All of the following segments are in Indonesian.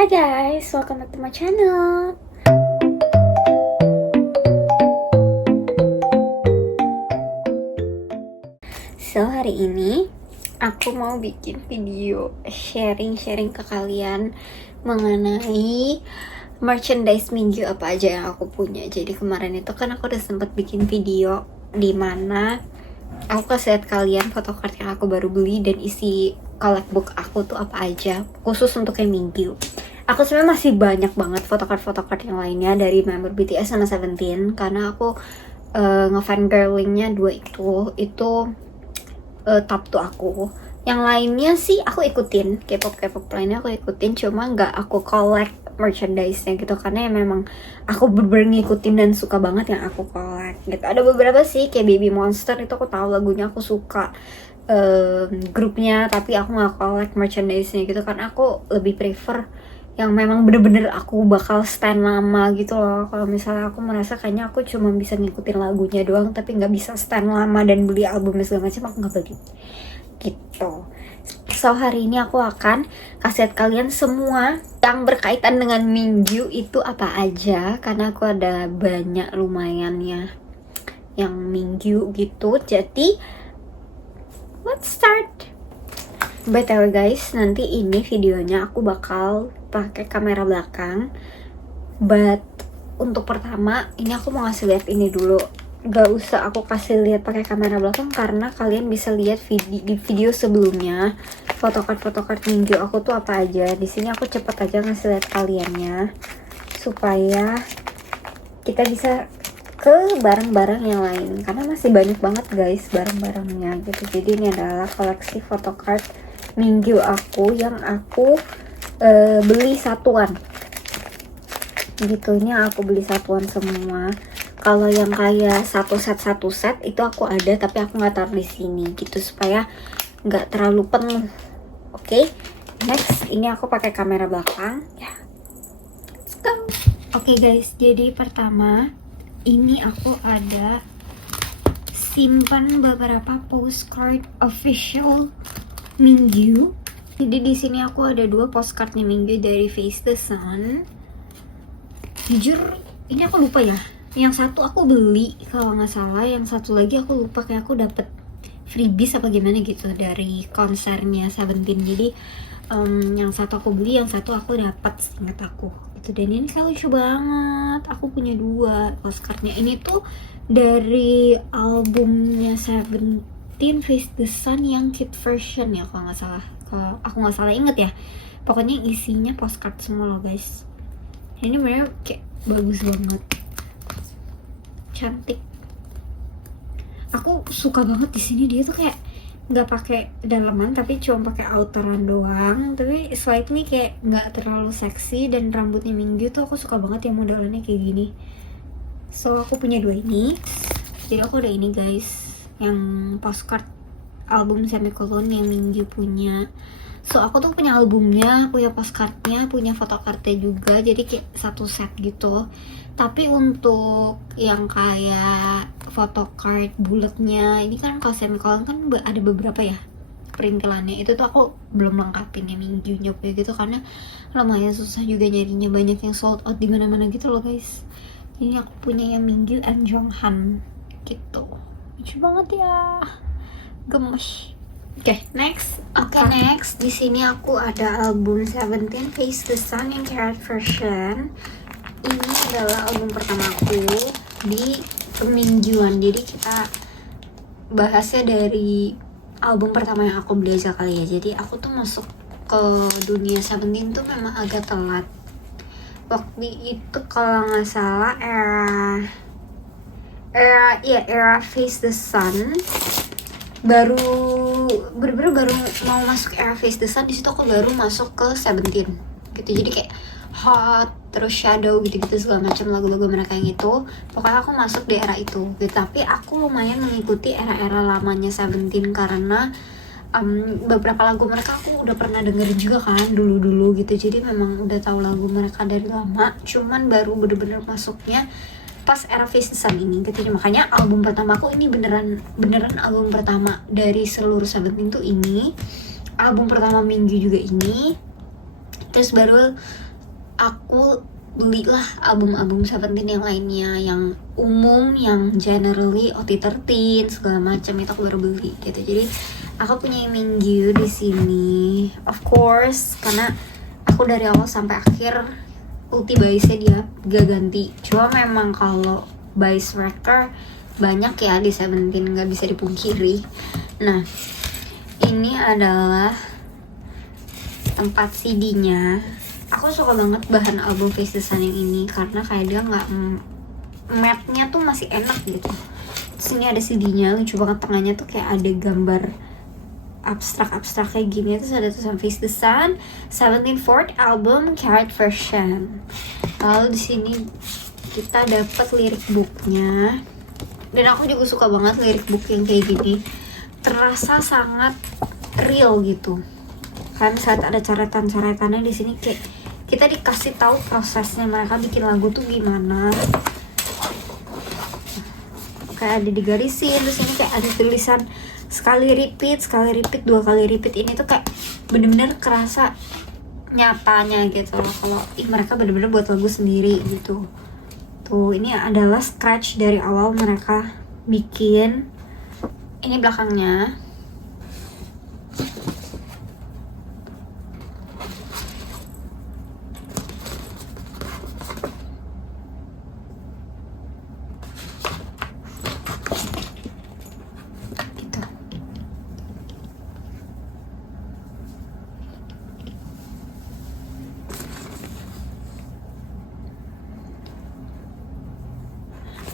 Hi guys, welcome back to my channel. So hari ini aku mau bikin video sharing ke kalian mengenai merchandise minggu apa aja yang aku punya. Jadi kemarin itu kan aku udah sempet bikin video di mana aku kasih lihat kalian photocard yang aku baru beli dan isi collect book aku tuh apa aja, khusus untuk yang minggu. Aku sebenarnya masih banyak banget photocard yang lainnya dari member BTS sama Seventeen, karena aku ngefangirlingnya dua itu top tuh aku. Yang lainnya sih aku ikutin, K-pop lainnya aku ikutin, cuma nggak aku collect merchandise-nya gitu, karena ya memang aku bener-bener ngikutin dan suka banget yang aku collect gitu. Ada beberapa sih kayak Baby Monster, itu aku tahu lagunya, aku suka grupnya, tapi aku nggak collect merchandise-nya gitu, karena aku lebih prefer yang memang bener-bener aku bakal stand lama gitu loh. Kalau misalnya aku merasa kayaknya aku cuma bisa ngikutin lagunya doang tapi nggak bisa stand lama dan beli albumnya segala macam, aku nggak beli gitu. So hari ini aku akan kasih lihat kalian semua yang berkaitan dengan minggu itu apa aja, karena aku ada banyak lumayan ya yang minggu gitu. Jadi let's start. BTW guys, nanti ini videonya aku bakal pakai kamera belakang. But untuk pertama, ini aku mau ngasih lihat ini dulu. Gak usah aku kasih lihat pakai kamera belakang karena kalian bisa lihat di video sebelumnya photocard minggu aku tuh apa aja. Di sini aku cepet aja ngasih lihat kaliannya supaya kita bisa ke barang-barang yang lain, karena masih banyak banget guys barang-barangnya gitu. Jadi ini adalah koleksi photocard minggu aku yang aku beli satuan gitu. Ini aku beli satuan semua. Kalau yang kayak satu set itu aku ada, tapi aku nggak taruh di sini gitu supaya nggak terlalu penuh. Oke, next ini aku pakai kamera belakang ya. Let's go. Oke guys, jadi pertama ini aku ada simpan beberapa postcard official minggu. Jadi di sini aku ada 2 postcard nih minggu dari Face the Sun. Jujur ini aku lupa ya, yang satu aku beli kalau nggak salah, yang satu lagi aku lupa, kayak aku dapet freebies apa gimana gitu dari konsernya Seventeen. Jadi yang satu aku beli, yang satu aku dapat, ingat aku itu. Dan ini lucu banget, aku punya 2 postcardnya. Ini tuh dari albumnya Seventeen, Face the Sun yang kit version ya kalau nggak salah, kalau aku nggak salah inget ya. Pokoknya isinya postcard semua loh guys. Ini bener kayak bagus banget, cantik. Aku suka banget di sini, dia tuh kayak nggak pakai daleman tapi cuma pakai outeran doang, tapi slightly kayak nggak terlalu seksi. Dan rambutnya minggu tuh aku suka banget yang modelannya kayak gini. So aku punya 2 ini. Jadi aku ada ini guys, yang postcard album Semicolon yang minggu punya. So aku tuh punya albumnya, punya postcardnya, punya photocardnya juga, jadi kayak satu set gitu. Tapi untuk yang kayak photocard bulatnya ini kan, kalau Semicolon kan ada beberapa ya perintilannya, itu tuh aku belum lengkapin ya minggunya kayak gitu, karena lumayan susah juga nyarinya, banyak yang sold out di mana-mana gitu loh guys. Ini aku punya yang minggu and Jonghan gitu, lucu banget ya, gemes. Oke, next. Next di sini aku ada album Seventeen Face the Sun yang Carrot version. Ini adalah album pertama aku di kemingguan. Jadi kita bahasnya dari album pertama yang aku beli aja kali ya. Jadi aku tuh masuk ke dunia Seventeen tuh memang agak telat. Waktu itu kalau nggak salah era Face the Sun baru mau masuk era Face the Sun. Di situ aku baru masuk ke Seventeen gitu. Jadi kayak Hot, terus Shadow gitu-gitu segala macam lagu-lagu mereka yang itu. Pokoknya aku masuk di era itu gitu. Tapi aku lumayan mengikuti era-era lamanya Seventeen karena beberapa lagu mereka aku udah pernah dengerin juga kan dulu-dulu gitu. Jadi memang udah tahu lagu mereka dari lama. Cuman baru bener-bener masuknya pas era Face the Sun ini gitu. Makanya album pertama aku ini beneran album pertama dari seluruh Seventeen tuh ini. Album pertama minggu juga ini. Terus baru aku belilah album-album Seventeen yang lainnya, yang umum, yang generally OT13 segala macam, itu aku baru beli gitu. Jadi aku punya Mingyu di sini, of course, karena aku dari awal sampai akhir ulti biasnya dia gak ganti. Cuma memang kalau bias mereka banyak ya di Seventeen, nggak bisa dipungkiri. Nah, ini adalah tempat CD-nya. Aku suka banget bahan album Face the Sun yang ini karena kayak dia nggak matte-nya tuh masih enak gitu. Terus ini ada CD-nya, lucu banget, tengahnya tuh kayak ada gambar abstrak kayak gini. Terus ada tulisan Face the Sun 17 4th album carrot version. Lalu di sini kita dapat lirik booknya, dan aku juga suka banget lirik book yang kayak gini, terasa sangat real gitu kan. Saat ada coretan-coretannya di sini kayak kita dikasih tahu prosesnya mereka bikin lagu tuh gimana, kayak ada digarisin. Terus ini kayak ada tulisan sekali repeat, 2 kali repeat. Ini tuh kayak bener-bener kerasa nyatanya gitu loh, kalau mereka bener-bener buat lagu sendiri gitu. Tuh, ini adalah scratch dari awal mereka bikin. Ini belakangnya. Gitu.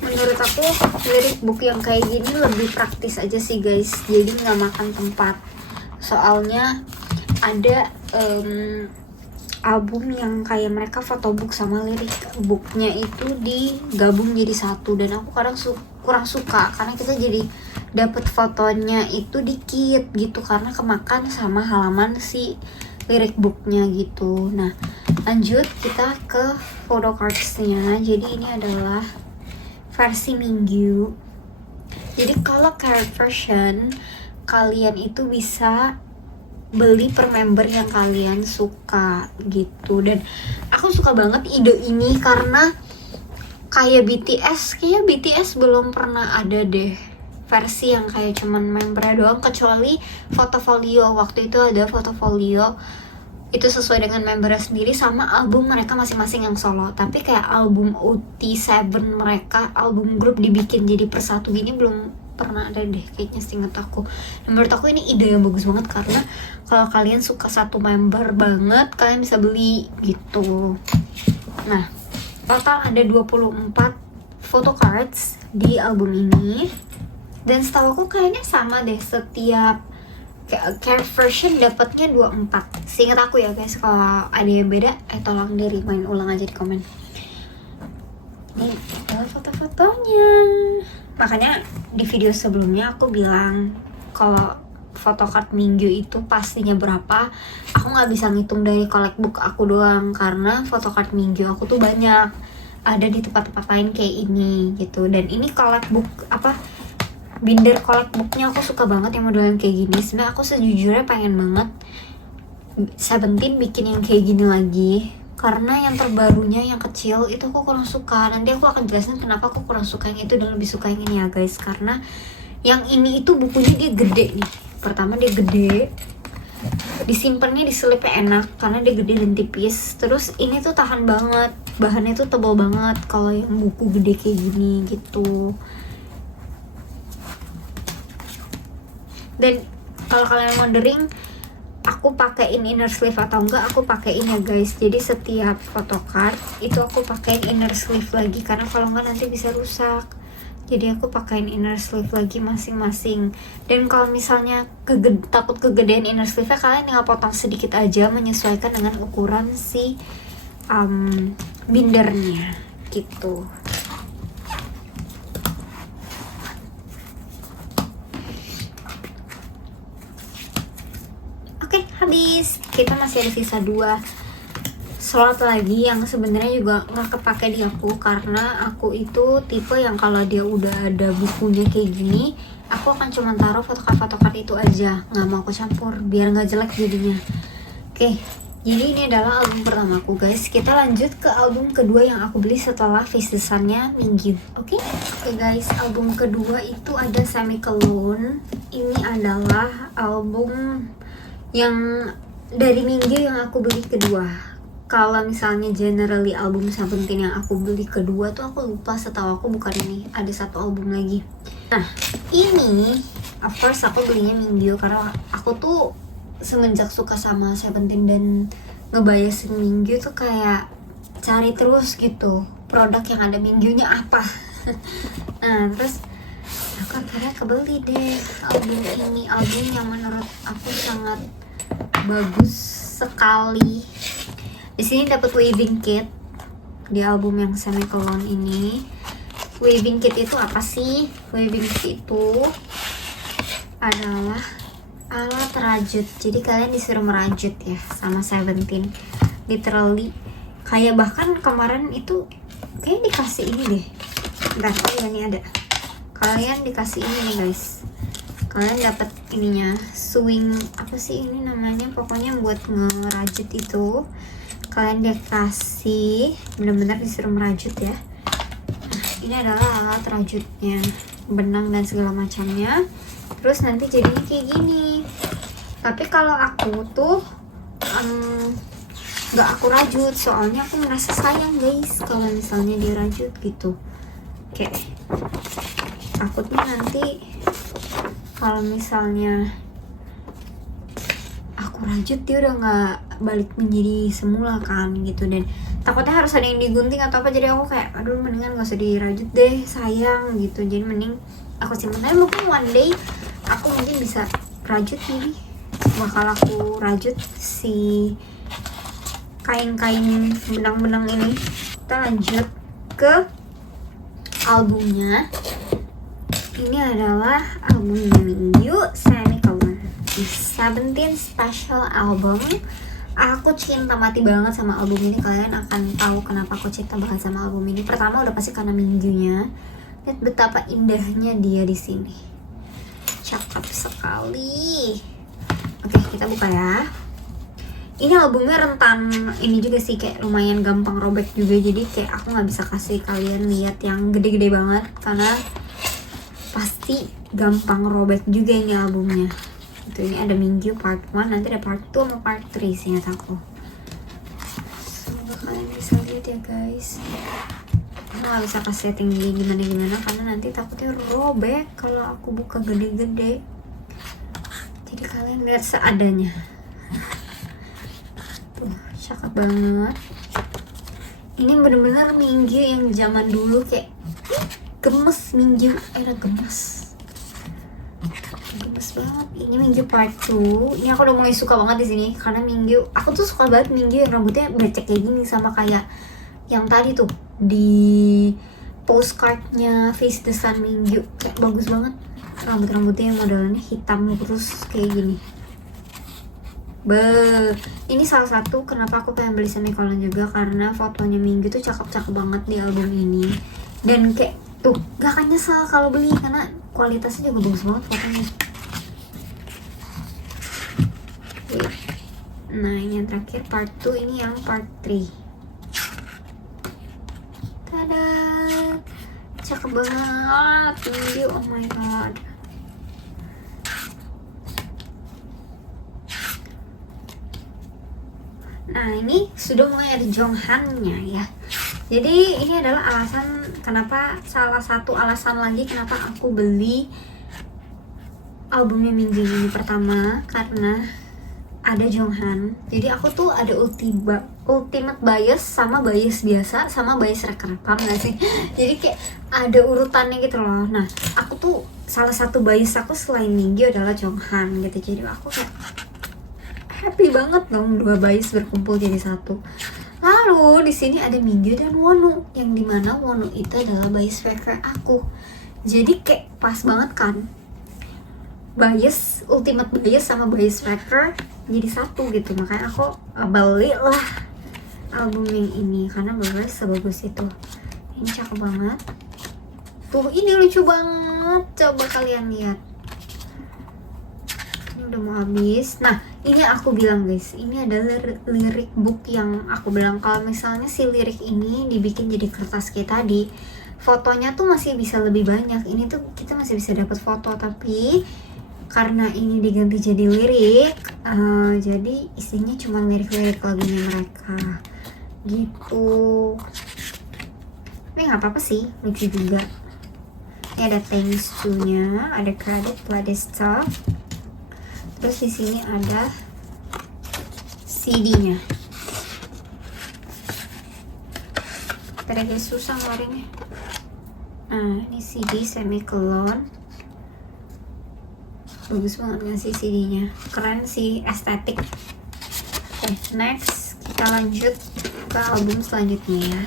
Menurut aku lirik book yang kayak gini lebih praktis aja sih guys, jadi nggak makan tempat. Soalnya ada album yang kayak mereka photobook sama lirik booknya itu digabung jadi satu, dan aku kadang kurang suka karena kita jadi dapet fotonya itu dikit gitu karena kemakan sama halaman si lirik booknya gitu. Nah, lanjut kita ke photo cards-nya. Jadi ini adalah versi Mingyu. Jadi kalau carrot version, kalian itu bisa beli per member yang kalian suka gitu. Dan aku suka banget ide ini karena kayak BTS belum pernah ada deh versi yang kayak cuman member doang, kecuali Fotofolio. Waktu itu ada Fotofolio, itu sesuai dengan membernya sendiri sama album mereka masing-masing yang solo. Tapi kayak album OT7 mereka, album grup dibikin jadi persatu gini belum pernah ada deh kayaknya seinget aku. Dan menurut aku ini ide yang bagus banget karena kalau kalian suka satu member banget, kalian bisa beli gitu. Nah, total ada 24 photo cards di album ini, dan setahu aku kayaknya sama deh setiap care version dapatnya 24. Seingat aku ya guys, kalau ada yang beda tolong dari main ulang aja di komen. Nih adalah foto-fotonya. Makanya di video sebelumnya aku bilang kalau photocard Mingyu itu pastinya berapa, aku nggak bisa ngitung dari collect book aku doang karena photocard Mingyu aku tuh banyak ada di tempat-tempat lain kayak ini gitu. Dan ini collect book binder collect booknya aku suka banget yang modelan kayak gini. Sebenarnya aku sejujurnya pengen banget Seventeen bikin yang kayak gini lagi, karena yang terbarunya yang kecil itu aku kurang suka. Nanti aku akan jelasin kenapa aku kurang suka yang itu dan lebih suka yang ini ya guys. Karena yang ini itu bukunya dia gede nih. Pertama dia gede, disimpannya diselipnya enak karena dia gede dan tipis. Terus ini tuh tahan banget, bahannya tuh tebal banget kalau yang buku gede kayak gini gitu. Dan kalau kalian wondering aku pakein inner sleeve atau enggak, aku pakein ya guys. Jadi setiap photocard itu aku pakein inner sleeve lagi karena kalau enggak nanti bisa rusak. Jadi aku pakein inner sleeve lagi masing-masing. Dan kalau misalnya takut kegedean inner sleeve-nya, kalian tinggal potong sedikit aja menyesuaikan dengan ukuran si bindernya gitu. Habis, kita masih ada sisa 2 slot lagi yang sebenarnya juga nggak kepake di aku karena aku itu tipe yang kalau dia udah ada bukunya kayak gini, aku akan cuma taruh photocard itu aja, nggak mau aku campur biar nggak jelek jadinya. Oke, Jadi ini adalah album pertamaku guys. Kita lanjut ke album kedua yang aku beli setelah Face the Sun-nya Mingyu. Oke guys, album kedua itu ada Semicolon. Ini adalah album yang dari Mingyu yang aku beli kedua. Kalau misalnya generally album Seventeen yang aku beli kedua tuh aku lupa, setahu aku bukan ini, ada satu album lagi. Nah ini of course aku belinya Mingyu karena aku tuh semenjak suka sama Seventeen dan ngebayasin Mingyu tuh kayak cari terus gitu produk yang ada Mingyunya apa. Nah terus aku akhirnya kebeli deh album ini, album yang menurut aku sangat bagus sekali. Di sini dapat weaving kit di album yang Semicolon ini. Weaving kit itu apa sih? Weaving kit itu adalah alat rajut. Jadi kalian disuruh merajut ya sama Seventeen. Literally kayak bahkan kemarin itu kayak dikasih ini deh. Bentar, oh ya ini ada. Kalian dikasih ini nih guys. Kalian dapat ininya, swing apa sih ini namanya? Pokoknya buat ngerajut itu. Kalian dikasih bener-bener disuruh merajut ya. Nah, ini adalah alat rajutnya, benang dan segala macamnya. Terus nanti jadinya kayak gini. Tapi kalau aku tuh nggak aku rajut, soalnya aku merasa sayang guys kalau misalnya dirajut gitu. Kayak takutnya nanti kalau misalnya aku rajut dia udah nggak balik menjadi semula kan gitu, dan takutnya harus ada yang digunting atau apa. Jadi aku kayak aduh mendingan nggak usah dirajut deh, sayang gitu. Jadi mending aku simpen aja, mungkin one day aku mungkin bisa rajut ini, bakal aku rajut si kain-kain benang-benang ini. Kita lanjut ke albumnya. Ini adalah albumnya Mingyu, Semicolon, Seventeen Special Album. Aku cinta mati banget sama album ini. Kalian akan tahu kenapa aku cinta banget sama album ini. Pertama udah pasti karena Mingyunya. Lihat betapa indahnya dia di sini. Cakep sekali. Oke, kita buka ya. Ini albumnya rentan ini juga sih, kayak lumayan gampang robek juga. Jadi kayak aku nggak bisa kasih kalian lihat yang gede-gede banget karena pasti gampang robek juga ini albumnya. Itu ini ada Mingyu part 1, nanti ada part 2 sama part 3 sih aku. Semoga kalian bisa lihat ya guys. Aku nggak bisa kasih tinggi gimana-gimana karena nanti takutnya robek kalau aku buka gede-gede. Jadi kalian lihat seadanya. Tuh, cakep banget. Ini bener-bener Mingyu yang zaman dulu kayak gemes. Mingyu era gemes banget. Ini Mingyu part 2. Ini aku udah mulai suka banget di sini karena Mingyu, aku tuh suka banget Mingyu yang rambutnya becek kayak gini, sama kayak yang tadi tuh di postcardnya Face the Sun Mingyu, kayak bagus banget rambut-rambutnya yang modelnya hitam terus kayak gini. Ini salah satu kenapa aku pengen beli Semicolon juga, karena fotonya Mingyu tuh cakep-cakep banget di album ini. Dan kayak tuh gak akan nyesel kalau beli karena kualitasnya juga bagus banget fotonya. Nah ini yang terakhir part 2, ini yang part 3. Tada, cakep banget Mingyu, oh my god. Nah ini sudah mulai ada Jonghannya ya. Jadi ini adalah alasan kenapa, salah satu alasan lagi kenapa aku beli albumnya Mingyu ini. Pertama karena ada Jonghan. Jadi aku tuh ada ultimate bias sama bias biasa sama bias reker, paham gak sih? Jadi kayak ada urutannya gitu loh. Nah aku tuh salah satu bias aku selain Mingyu adalah Jonghan gitu. Jadi aku kayak happy banget dong dua bias berkumpul jadi satu. Lalu di sini ada Mingyu dan Wonwoo, yang dimana Wonwoo itu adalah bias favorite aku. Jadi kayak pas banget kan, bias ultimate bias sama bias favorite jadi satu gitu. Makanya aku beli lah album yang ini karena bener sebagus itu. Ini cakep banget. Tuh ini lucu banget, coba kalian lihat. Ini udah mau habis. Nah, ini aku bilang guys, ini adalah lirik book yang aku bilang kalau misalnya si lirik ini dibikin jadi kertas kayak tadi, fotonya tuh masih bisa lebih banyak. Ini tuh kita masih bisa dapat foto, tapi karena ini diganti jadi lirik, jadi isinya cuma lirik-lirik lagunya mereka gitu. Tapi nggak apa-apa sih, lucu juga. Ini ada thanks to-nya, ada credit bloody stuff. Terus di sini ada CD-nya. Tadi guys susah ngeluarinnya. Nah, ini CD semicolon. Bagus banget nggak sih CD-nya? Keren sih, estetik. Oke, next kita lanjut ke album selanjutnya ya.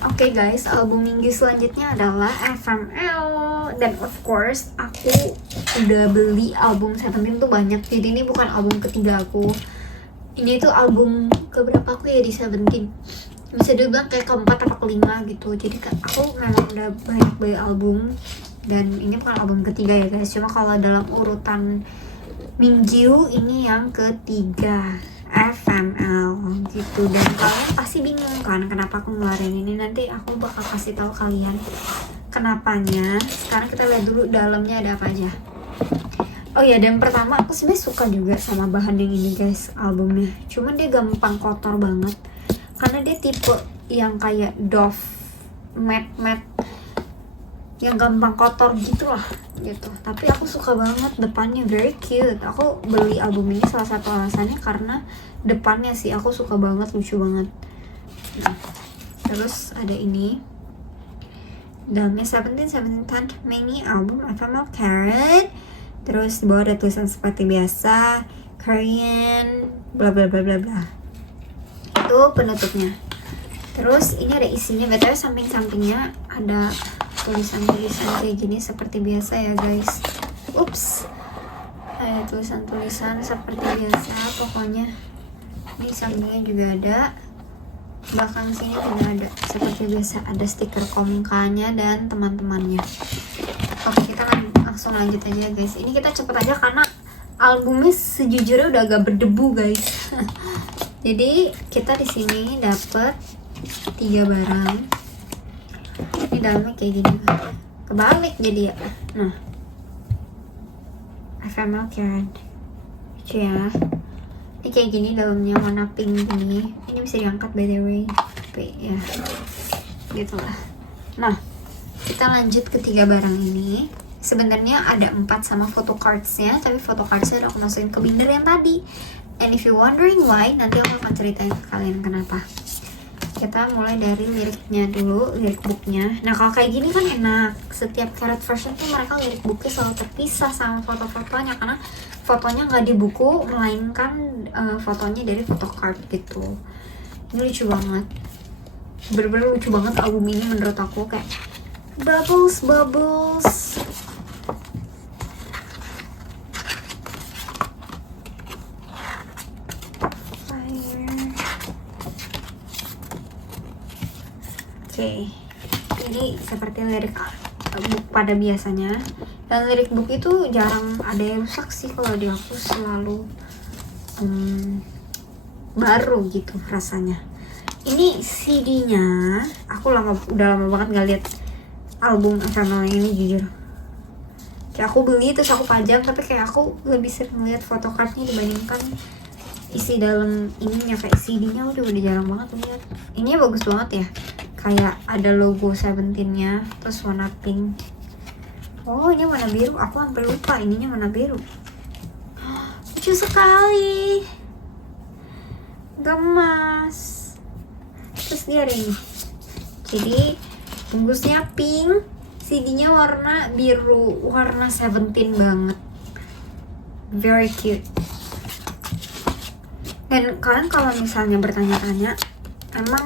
Oke guys, album minggu selanjutnya adalah FML. Dan of course, aku udah beli album Seventeen tuh banyak. Jadi ini bukan album ketiga aku. Ini tuh album keberapa aku ya di Seventeen. Bisa dibilang kayak keempat atau kelima gitu. Jadi aku memang udah banyak beli album. Dan ini bukan album ketiga ya guys. Cuma kalau dalam urutan minggu, ini yang ketiga. FML gitu. Dan kalian pasti bingung kan kenapa aku ngeluarin ini. Nanti aku bakal kasih tahu kalian kenapanya. Sekarang kita lihat dulu dalamnya ada apa aja. Oh ya, dan pertama aku sebenarnya suka juga sama bahan yang ini guys, albumnya. Cuman dia gampang kotor banget karena dia tipe yang kayak doff matte yang gampang kotor gitu lah gitu. Tapi aku suka banget depannya, very cute. Aku beli album ini salah satu alasannya karena depannya sih, aku suka banget, lucu banget. Nah, terus ada ini dalamnya Seventeen mini album FML Carrot. Terus di bawah ada tulisan seperti biasa Korean bla bla bla bla bla. Itu penutupnya. Terus ini ada isinya, btw samping-sampingnya ada tulisan-tulisan kayak gini seperti biasa ya guys. Ups, ada tulisan-tulisan seperti biasa pokoknya. Di sampingnya juga ada, belakang sini juga ada seperti biasa, ada stiker komikanya dan teman-temannya. Oke, kita langsung lanjut aja guys. Ini kita cepet aja karena albumnya sejujurnya udah agak berdebu guys. Jadi kita di sini dapet 3 barang. Ini dalamnya kayak gini, kebalik jadi ya. Nah, FML Carrot lucu ya. Ini kayak gini dalamnya, warna pink gini. Ini bisa diangkat by the way, tapi ya gitulah. Nah, kita lanjut ke 3 barang ini. Sebenarnya ada 4 sama photo cardsnya, tapi photo cardsnya udah aku masukin ke binder yang tadi. And if you wondering why, nanti aku akan ceritain ke kalian kenapa. Kita mulai dari liriknya dulu, lirik booknya. Nah kalau kayak gini kan enak, setiap Carrot version tuh mereka lirik booknya selalu terpisah sama foto-fotonya, karena fotonya nggak di buku, melainkan fotonya dari photocard gitu. Ini lucu banget, bener-bener lucu banget album ini menurut aku, kayak bubbles. Oke, jadi seperti lirik book pada biasanya. Dan lirik book itu jarang ada yang rusak sih, kalau di aku selalu baru gitu rasanya. Ini CD-nya, aku udah lama banget gak lihat album FML yang ini jujur. Kayak aku beli terus aku pajang, tapi kayak aku lebih sering lihat photocardnya dibandingkan isi dalam ininya. Kayak CD-nya udah jarang banget lihat. Ini bagus banget ya. Kayak ada logo Seventeen-nya, terus warna pink. Oh, ini warna biru. Aku sampai lupa ininya warna biru. Lucu sekali. Gemas. Terus dia ada ini. Jadi bungkusnya pink, CD-nya warna biru, warna Seventeen banget. Very cute. Dan kalian kalau misalnya bertanya-tanya, emang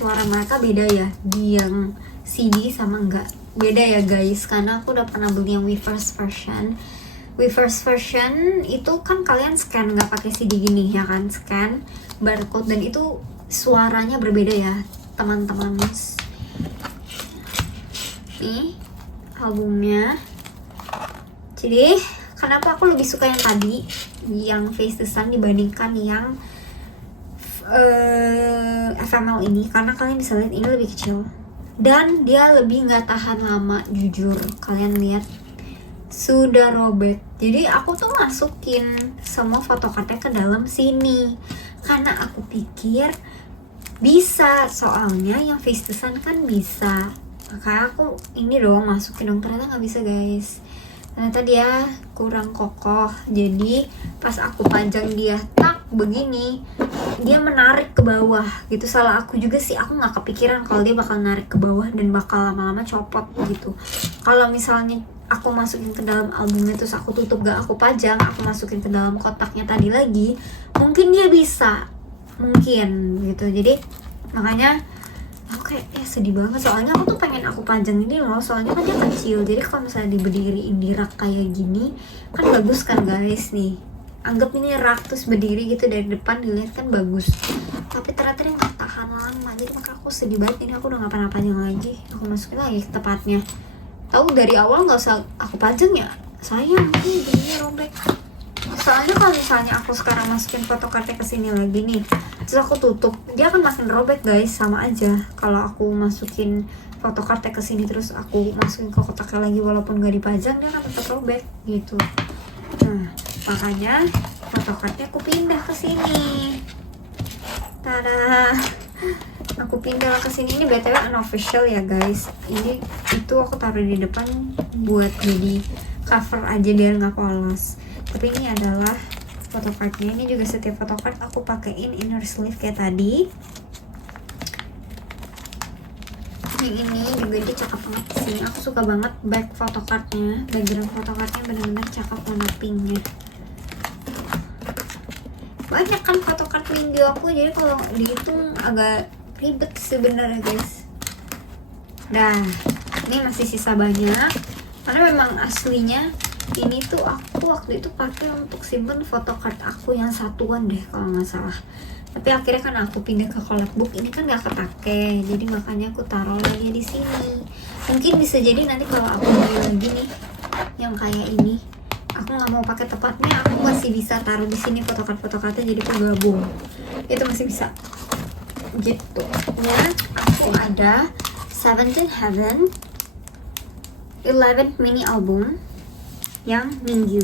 suara mereka beda ya di yang CD sama enggak? Beda ya guys, karena aku udah pernah beli yang Weverse version. Weverse version itu kan kalian scan nggak pakai CD gini ya kan, scan barcode, dan itu suaranya berbeda ya teman-teman. Nih albumnya. Jadi kenapa aku lebih suka yang tadi, yang Face the Sun dibandingkan yang FML ini, karena kalian bisa lihat ini lebih kecil dan dia lebih nggak tahan lama. Jujur kalian lihat sudah robek. Jadi aku tuh masukin semua fotokartnya ke dalam sini karena aku pikir bisa, soalnya yang Face the Sun kan bisa, makanya aku ini dong masukin dong. Ternyata nggak bisa guys, ternyata dia kurang kokoh. Jadi pas aku panjang dia tak begini, dia menarik ke bawah gitu. Salah aku juga sih, aku nggak kepikiran kalau dia bakal narik ke bawah dan bakal lama-lama copot gitu. Kalau misalnya aku masukin ke dalam albumnya terus aku tutup gak aku pajang, aku masukin ke dalam kotaknya tadi lagi, mungkin dia bisa, mungkin gitu. Jadi makanya aku kayak sedih banget, soalnya aku tuh pengen aku panjang ini loh, soalnya kan dia kecil. Jadi kalau misalnya diberdiriin di rak kayak gini kan bagus kan guys. Nih anggap ini rak terus berdiri gitu dari depan dilihat kan bagus, tapi ternyata dia nggak tahan lama. Jadi maka aku sedih banget, ini aku udah nggak pernah panjang lagi, aku masukin lagi ke tempatnya. Tahu dari awal nggak usah aku panjang ya, sayang nih jadinya robek. Soalnya kalau misalnya aku sekarang masukin fotokartnya ke sini lagi nih, terus aku tutup, dia akan makin robek guys. Sama aja kalau aku masukin fotokartnya ke sini terus aku masukin ke kotaknya lagi walaupun gak dipajang, dia akan tetap robek gitu. Nah makanya fotokartnya aku pindah ke sini. Tada, aku pindah ke sini. Ini btw unofficial ya guys, ini itu aku taruh di depan buat jadi cover aja biar nggak polos. Tapi ini adalah photocardnya. Ini juga setiap photocard aku pakein inner sleeve kayak tadi. Yang ini juga dia cakep banget sih, aku suka banget back photocardnya, background photocardnya benar-benar cakep warna pinknya. Banyak kan photocard minggu aku, jadi kalau dihitung agak ribet sebenarnya guys. Nah ini masih sisa banyak karena memang aslinya ini tuh aku waktu itu pakai untuk simpen photocard aku yang satuan deh kalau nggak salah. Tapi akhirnya kan aku pindah ke collab book, ini kan nggak kepake, jadi makanya aku taruh lagi di sini. Mungkin bisa jadi nanti kalau aku beli lagi nih yang kayak ini, aku nggak mau pakai tempatnya, aku masih bisa taruh di sini photocardnya, jadi aku gabung, itu masih bisa gitu. Ya aku ada 17 Heaven 11 mini album yang minggu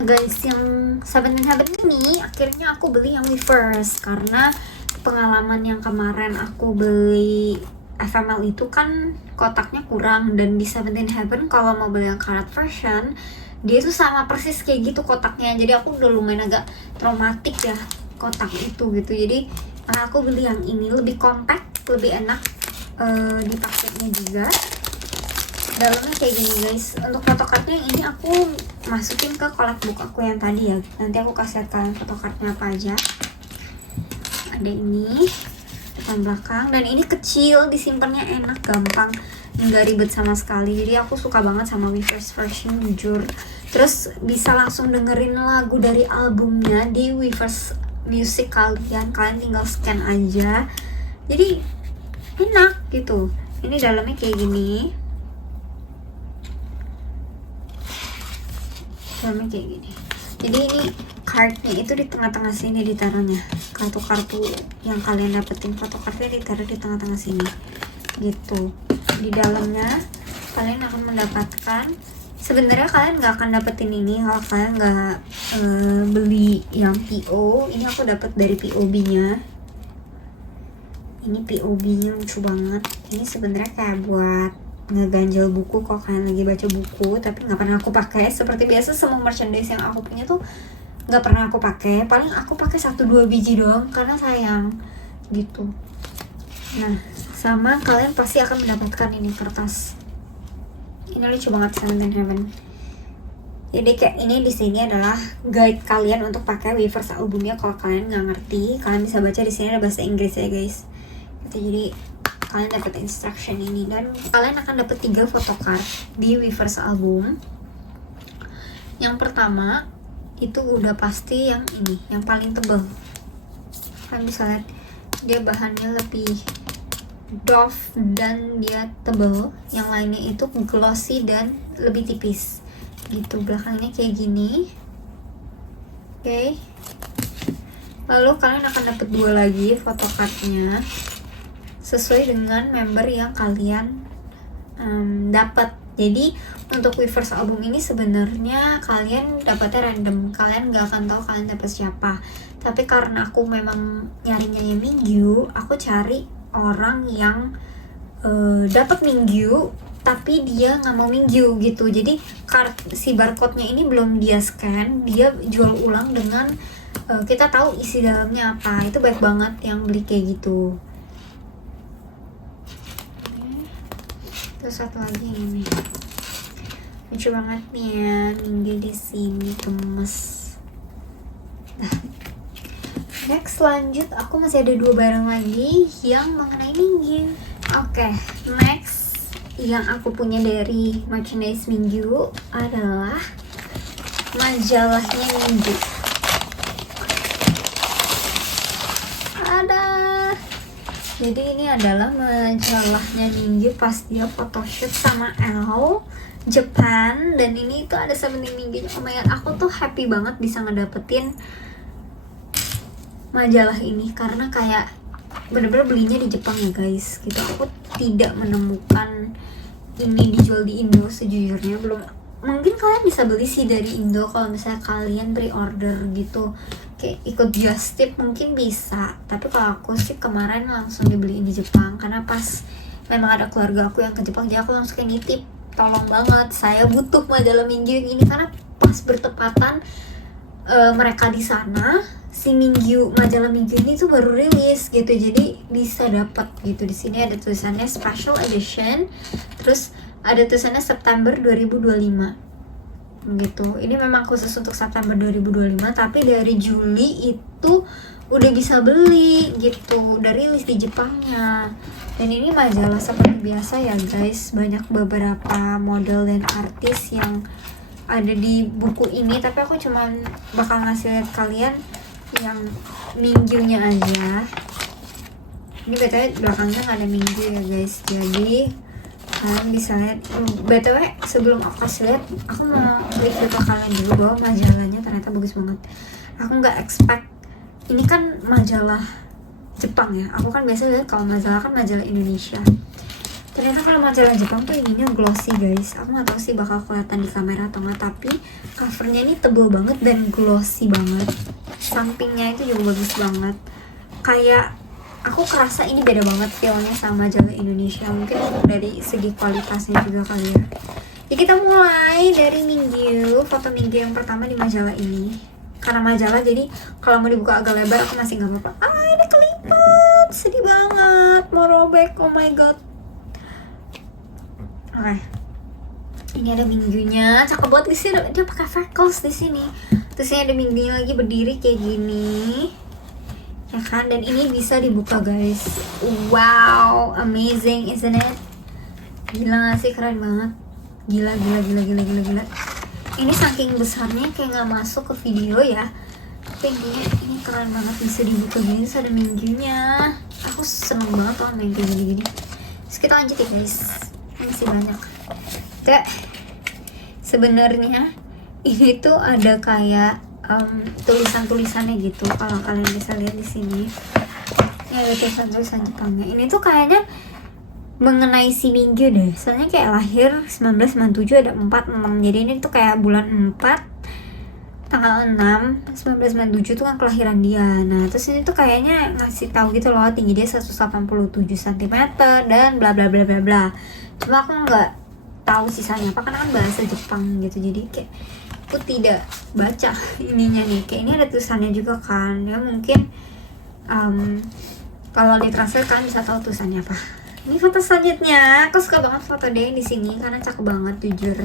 guys. Yang 17 Heaven ini akhirnya aku beli yang Weverse karena pengalaman yang kemarin aku beli FML itu kan kotaknya kurang, dan di 17 Heaven kalau mau beli yang karat version dia tuh sama persis kayak gitu kotaknya. Jadi aku udah lumayan agak traumatik ya kotak itu gitu. Jadi aku beli yang ini, lebih compact, lebih enak dipakainya juga. Dalamnya kayak gini guys. Untuk photocardnya ini aku masukin ke collab book aku yang tadi ya, nanti aku kasih lihat kalian photocardnya apa aja. Ada ini depan belakang, dan ini kecil, disimpannya enak, gampang, nggak ribet sama sekali. Jadi aku suka banget sama Weverse version jujur. Terus bisa langsung dengerin lagu dari albumnya di Weverse Music kalian tinggal scan aja, jadi enak gitu. Ini dalamnya kayak gini, dalamnya kayak gini. Jadi ini cardnya itu di tengah-tengah sini ditaruhnya, kartu-kartu yang kalian dapetin fotokartnya ditaruh di tengah-tengah sini gitu. Di dalamnya kalian akan mendapatkan, sebenarnya kalian nggak akan dapetin ini kalau kalian nggak beli yang PO. Ini aku dapat dari POB-nya. Ini POB-nya lucu banget. Ini sebenarnya kayak buat ngeganjel buku kalau kalian lagi baca buku, tapi nggak pernah aku pakai. Seperti biasa semua merchandise yang aku punya tuh nggak pernah aku pakai. Paling aku pakai 1-2 biji doang karena sayang gitu. Nah sama kalian pasti akan mendapatkan ini kertas. Ini lucu banget, 17 Heaven. Jadi kayak ini di sini adalah guide kalian untuk pakai Weverse albumnya. Kalau kalian nggak ngerti, kalian bisa baca di sini ada bahasa Inggris ya guys. Gitu, jadi kalian dapat instruction ini, dan kalian akan dapat 3 photocard di Weverse album. Yang pertama itu udah pasti yang ini, yang paling tebal. Kalian bisa lihat dia bahannya lebih doff dan dia tebal. Yang lainnya itu glossy dan lebih tipis gitu, belakangnya kayak gini. Oke. Lalu kalian akan dapat 2 lagi photocardnya sesuai dengan member yang kalian dapat. Jadi untuk Weverse album ini sebenarnya kalian dapatnya random, kalian nggak akan tahu kalian dapat siapa. Tapi karena aku memang nyarinya yang Mingyu, aku cari orang yang dapat Mingyu tapi dia nggak mau Mingyu gitu. Jadi si barcode-nya ini belum dia scan, dia jual ulang dengan kita tahu isi dalamnya apa. Itu baik banget yang beli kayak gitu. Terus satu lagi ini, lucu banget nih ya, Mingyu di sini gemes. Nah, next lanjut, aku masih ada 2 barang lagi yang mengenai Mingyu. Oke, next yang aku punya dari merchandise Mingyu adalah majalahnya Mingyu. Jadi ini adalah majalahnya Mingyu pas dia photoshoot sama Elle Japan, dan ini tuh ada 17 Minggunya. Oh my god, aku tuh happy banget bisa ngedapetin majalah ini karena kayak bener-bener belinya di Jepang ya guys gitu. Aku tidak menemukan ini dijual di Indo sejujurnya, belum. Mungkin kalian bisa beli sih dari Indo kalau misalnya kalian pre-order gitu, kayak ikut just tip mungkin bisa. Tapi kalau aku sih kemarin langsung dibeliin di Jepang karena pas memang ada keluarga aku yang ke Jepang, jadi aku langsung kayak nitip, tolong banget saya butuh majalah Mingyu yang ini, karena pas bertepatan mereka di sana, si Mingyu, majalah Mingyu ini tuh baru rilis gitu, jadi bisa dapat gitu. Di sini ada tulisannya special edition, terus ada tulisannya September 2025 gitu. Ini memang khusus untuk September 2025, tapi dari Juli itu udah bisa beli gitu, udah rilis di Jepangnya. Dan ini majalah seperti biasa ya guys, banyak beberapa model dan artis yang ada di buku ini, tapi aku cuman bakal ngasih lihat kalian yang Mingyunya aja. Ini btw belakangnya nggak ada Mingyu ya guys, jadi kalian bisa lihat. BTW sebelum aku kasih lihat, aku mau review ke kalian dulu bahwa majalahnya ternyata bagus banget. Aku nggak expect, ini kan majalah Jepang ya, aku kan biasa lihat kalau majalah kan majalah Indonesia. Ternyata kalau majalah Jepang tuh ininya glossy guys. Aku nggak tahu sih bakal kelihatan di kamera atau nggak, tapi covernya ini tebel banget dan glossy banget. Sampingnya itu juga bagus banget. Kayak aku kerasa ini beda banget feelnya sama majalah Indonesia. Mungkin dari segi kualitasnya juga kali ya. Jadi kita mulai dari Mingyu, foto Mingyu yang pertama di majalah ini. Karena majalah jadi kalau mau dibuka agak lebar aku masih nggak apa-apa. Ini kelipet, sedih banget, mau robek, oh my god. Oke. Ini ada Mingyunya, cakep banget di sini. Dia pakai freckles di sini. Terus ini ada Mingyunya lagi berdiri kayak gini. Ya kan, dan ini bisa dibuka guys. Wow, amazing isn't it? Gila gak sih, keren banget. Gila. Ini saking besarnya kayak gak masuk ke video ya, tapi ini keren banget bisa dibuka gini. Terus ada Mingyunya. Aku seneng banget tuh main kayak gini-gini. Terus kita lanjut ya guys, masih banyak. Sebenarnya ini tuh ada kayak tulisan-tulisannya gitu. Kalau kalian bisa lihat di sini, ini ada tulisan-tulisan Jepangnya. Ini tuh kayaknya mengenai si Mingyu deh. Soalnya kayak lahir 1997 ada 46. Jadi ini tuh kayak bulan 4 tanggal 6 1997 tuh kan kelahiran dia. Nah, terus ini tuh kayaknya ngasih tahu gitu loh, tinggi dia 187 cm dan bla bla bla bla bla. Cuma aku nggak tahu sisanya apa karena kan bahasa Jepang gitu. Jadi kayak aku tidak baca ininya nih. Kayak ini ada tulisannya juga kan. Ya mungkin kalau ditranslate kalian bisa tahu tulisannya apa. Ini foto selanjutnya. Aku suka banget foto dia di sini karena cakep banget jujur.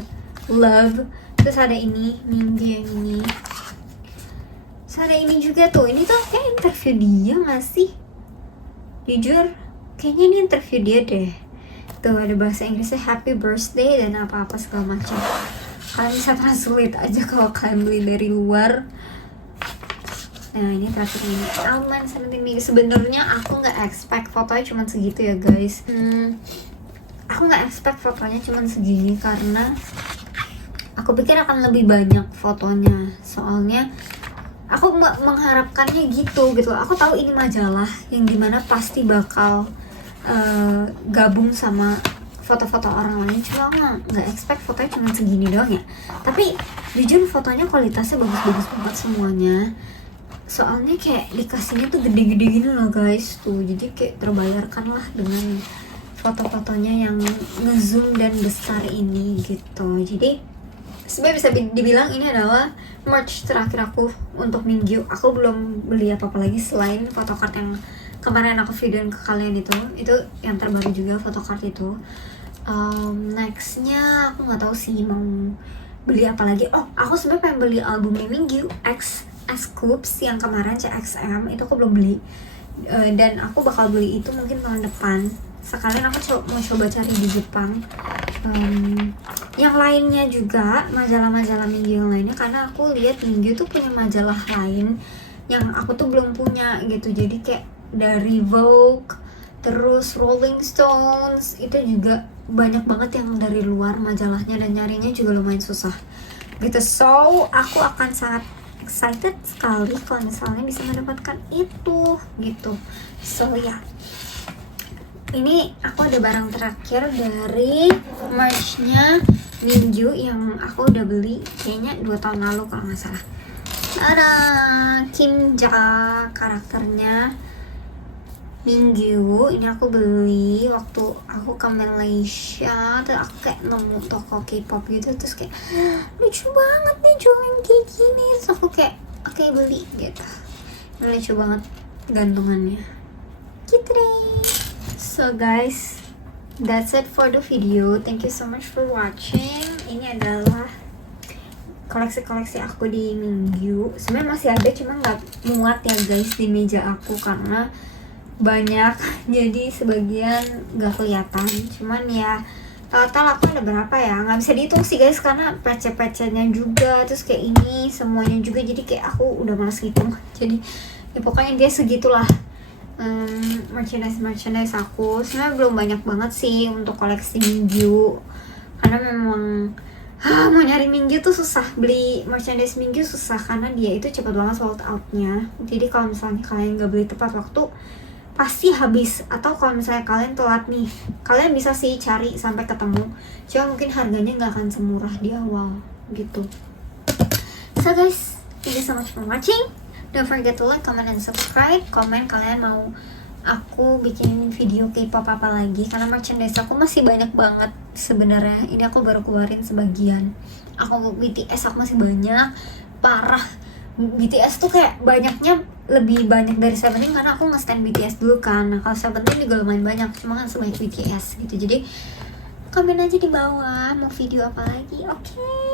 Love. Terus ada ini Mingyu yang ini. Terus ada ini juga tuh. Ini tuh kayak interview dia nggak sih? Jujur kayaknya ini interview dia deh. Tuh ada bahasa Inggrisnya happy birthday dan apa-apa segala macam. Kalian bisa translate aja kalau kalian beli dari luar. Nah ini terakhir ini Alman 17 Minggu. Sebenarnya aku nggak expect fotonya cuma segitu ya guys. Aku nggak expect fotonya cuma segini karena Aku pikir akan lebih banyak fotonya, soalnya aku mengharapkannya gitu. Aku tahu ini majalah yang dimana pasti bakal gabung sama foto-foto orang lain, cuma aku nggak expect fotonya cuma segini doang ya. Tapi jujur fotonya kualitasnya bagus-bagus banget semuanya, soalnya kayak dikasihnya tuh gede-gede gini loh guys tuh, jadi kayak terbayarkan lah dengan foto-fotonya yang ngezoom dan besar ini gitu. Jadi sebenarnya bisa dibilang ini adalah merch terakhir aku untuk Minggu. Aku belum beli apa-apa lagi selain photocard yang kemarin aku videoin ke kalian itu yang terbaru juga photocard itu. Nextnya aku nggak tahu sih mau beli apa lagi. Oh, aku sebenarnya pengen beli albumnya Minggu X Scoops yang kemarin CXM itu aku belum beli. Dan aku bakal beli itu mungkin tahun depan. Sekalian aku mau coba cari di Jepang. Yang lainnya juga majalah-majalah Minggu yang lainnya, karena aku lihat Minggu tuh punya majalah lain yang aku tuh belum punya gitu. Jadi kayak dari Vogue, terus Rolling Stones, itu juga banyak banget yang dari luar majalahnya dan nyarinya juga lumayan susah gitu. So aku akan sangat excited sekali kalau misalnya bisa mendapatkan itu gitu. So ya, ini aku ada barang terakhir dari merchnya Minggu yang aku udah beli kayaknya 2 tahun lalu kalau nggak salah. Ada Kim Ja karakternya Minggu. Ini aku beli waktu aku ke Malaysia, terus aku kayak nemu toko K-pop gitu, terus kayak lucu banget nih jualan kayak gini, terus aku kayak oke, beli gitu. Ini lucu banget gantungannya gitu deh. So guys, that's it for the video. Thank you so much for watching. Ini adalah koleksi-koleksi aku di Minggu. Sebenarnya masih ada, cuma nggak muat ya guys di meja aku karena banyak, jadi sebagian nggak kelihatan. Cuman ya total aku ada berapa ya, nggak bisa dihitung sih guys karena pece-pecenya juga, terus kayak ini semuanya juga, jadi kayak aku udah malas hitung. Jadi ya pokoknya dia segitulah. Merchandise aku sebenarnya belum banyak banget sih untuk koleksi Minggu, karena memang mau nyari Minggu tuh susah, beli merchandise Minggu susah karena dia itu cepat banget sold outnya. Jadi kalau misalnya kalian nggak beli tepat waktu pasti habis, atau kalau misalnya kalian telat nih, kalian bisa sih cari sampai ketemu, cuma mungkin harganya nggak akan semurah di awal gitu. So guys, thank you so much for watching. Don't forget to like, comment, and subscribe. Komen kalian mau aku bikin video K-pop apa lagi, karena merchandise aku masih banyak banget sebenarnya. Ini aku baru keluarin sebagian. Aku BTS aku masih banyak, parah. BTS tuh kayak banyaknya lebih banyak dari Seventeen karena aku nge-stan BTS dulu kan. Nah, kalau Seventeen juga lumayan banyak, cuma kan sebanyak BTS gitu. Jadi komen aja di bawah mau video apa lagi, oke?